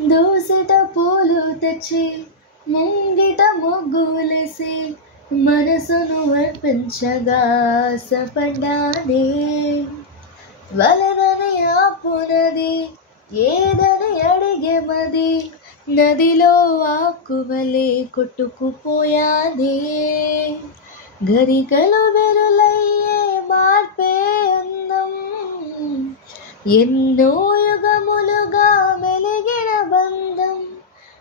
దోసెట పూలు తెచ్చి ముంగిట ముగ్గులేసి మనసును అర్పించగా ఆశపడ్డానే. వలదని ఆపునది ఏదని అడిగే మది, నదిలో ఆకువలే కొట్టుకుపోయానే. గరికలు వెరులయ్యే మార్పే అందం, ఎన్నో యుగములుగా మెలిగిన బంధం.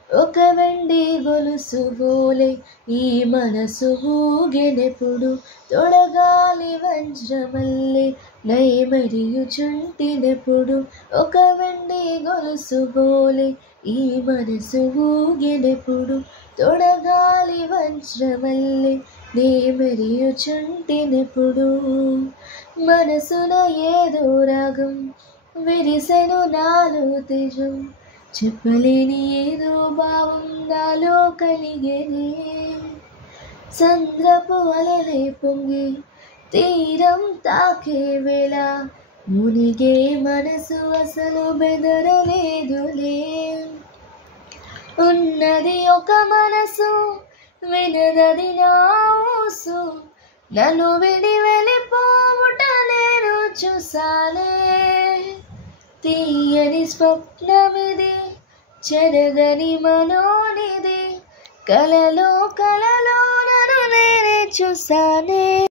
ఒక వెండి గొలుసు బోలే ఈ మనసు ఊగెనెప్పుడు, తొడగాలి వజ్రమల్లె నై మరియుచుంటినెప్పుడు. ఒక వెండి గొలుసు బోలే ఈ మనసు ఊగెనెప్పుడు, తొడగాలి వజ్రమల్లె నే మరియుచుంటినెప్పుడు. మనసున ఏదో రాగం విరిసెను నాలో తేజం, చెప్పలేని ఏదో భావం నాలో కలిగేనే. చంద్రపు అలలే పొంగి తీరం తాకే వేళ, మునిగే మనసు అసలు బెదరలేదులే. ఉన్నది ఒక మనసు వినదది నా ఊసు, నన్ను విడి వెళ్ళిపోవుట నేను చూసాలే. తీయని స్వప్నమిది చెరగని మనోనిది, కలలో నన్ను నేనే చూసానే.